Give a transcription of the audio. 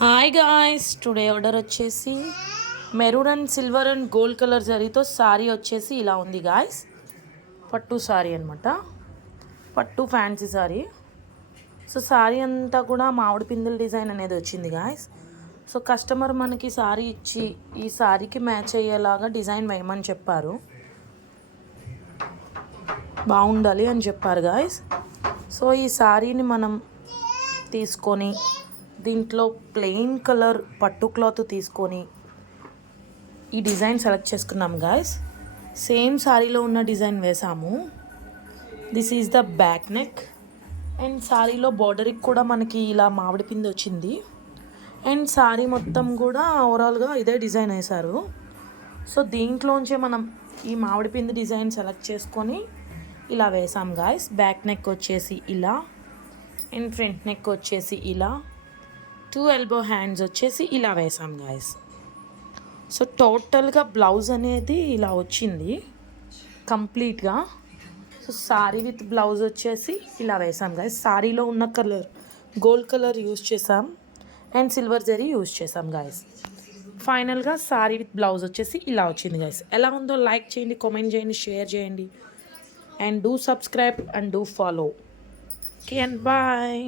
Hi guys, today order వచ్చేసి maroon and silver and gold colour జరీతో sorry వచ్చేసి ఇలా ఉంది గాయ్స్. పట్టు సారీ అనమాట, పట్టు ఫ్యాన్సీ సారీ. సో సారీ అంతా కూడా మామిడి పిందెల డిజైన్ అనేది వచ్చింది గాయ్స్. సో కస్టమర్ మనకి సారీ ఇచ్చి ఈ సారీకి మ్యాచ్ అయ్యేలాగా డిజైన్ వేయమని చెప్పారు, బాగుండాలి అని చెప్పారు గాయ్స్. సో ఈ సారీని మనం తీసుకొని దీంట్లో ప్లెయిన్ కలర్ పట్టు క్లాత్ తీసుకొని ఈ డిజైన్ సెలెక్ట్ చేసుకున్నాం గాయస్. సేమ్ సారీలో ఉన్న డిజైన్ వేసాము. This is the back neck and సారీలో బార్డర్కి కూడా మనకి ఇలా మామిడి పిండి వచ్చింది. అండ్ సారీ మొత్తం కూడా ఓవరాల్గా ఇదే డిజైన్ వేశారు. సో దీంట్లోంచే మనం ఈ మామిడి పిండి డిజైన్ సెలెక్ట్ చేసుకొని ఇలా వేసాం గాయస్. బ్యాక్ నెక్ వచ్చేసి ఇలా అండ్ ఫ్రంట్ నెక్ వచ్చేసి ఇలా, 2 ఎల్బో హ్యాండ్స్ వచ్చేసి ఇలా వేసాం గాయస్. సో టోటల్గా బ్లౌజ్ అనేది ఇలా వచ్చింది కంప్లీట్గా. సో సారీ విత్ బ్లౌజ్ వచ్చేసి ఇలా వేసాం గాయస్. సారీలో ఉన్న కలర్ గోల్డ్ కలర్ యూజ్ చేసాం అండ్ సిల్వర్ జరీ యూజ్ చేసాం గాయస్. ఫైనల్గా సారీ విత్ బ్లౌజ్ వచ్చేసి ఇలా వచ్చింది గాయస్. ఎలా ఉందో లైక్ చేయండి, కామెంట్ చేయండి, షేర్ చేయండి and do subscribe and do follow. Okay and bye.